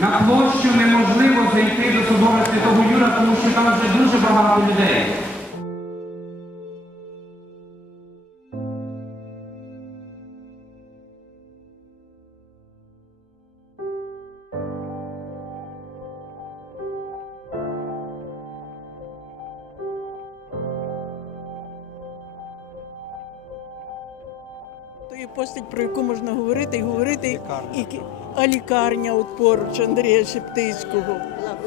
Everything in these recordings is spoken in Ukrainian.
На площу неможливо зайти до собора Святого Юра, тому що там вже дуже багато людей. То є постать, про яку можна говорити і говорити. І, кі- а лікарня от поруч Андрія Шептицького.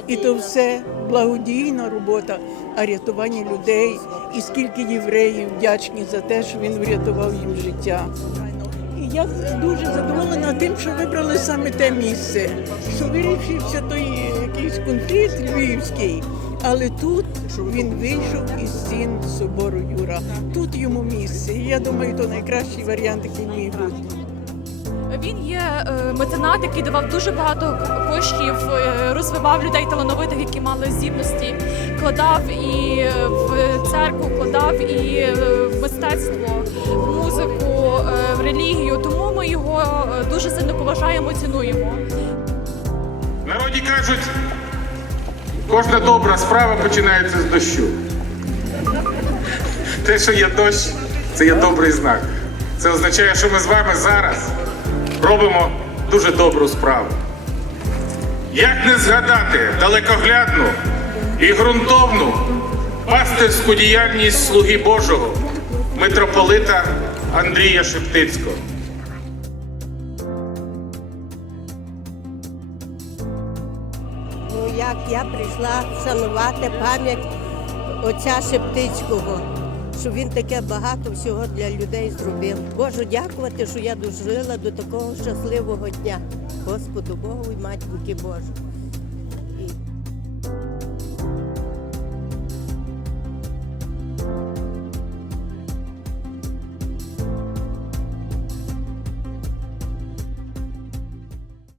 І то все благодійна робота, а рятування людей. І скільки євреїв вдячні за те, що він врятував їм життя. І я дуже задоволена тим, що вибрали саме те місце, що вирішився той якийсь конфлікт львівський. Але тут він вийшов із стін собору Юра. Тут йому місце. І я думаю, то найкращий варіант, який міг бути. Він є е, меценат, який давав дуже багато коштів, е, розвивав людей талановитих, які мали здібності, кладав і в церкву, кладав і е, в мистецтво, в музику, е, в релігію. Тому ми його е, дуже сильно поважаємо, цінуємо. Народі кажуть, кожна добра справа починається з дощу. Те, що є дощ, це є добрий знак. Це означає, що ми з вами зараз робимо дуже добру справу. Як не згадати далекоглядну і ґрунтовну пастирську діяльність слуги Божого митрополита Андрія Шептицького. Як я прийшла вшанувати пам'ять отця Шептицького, що він таке багато всього для людей зробив. Божу дякувати, що я дожила до такого щасливого дня. Господу Богу і матінки Божу.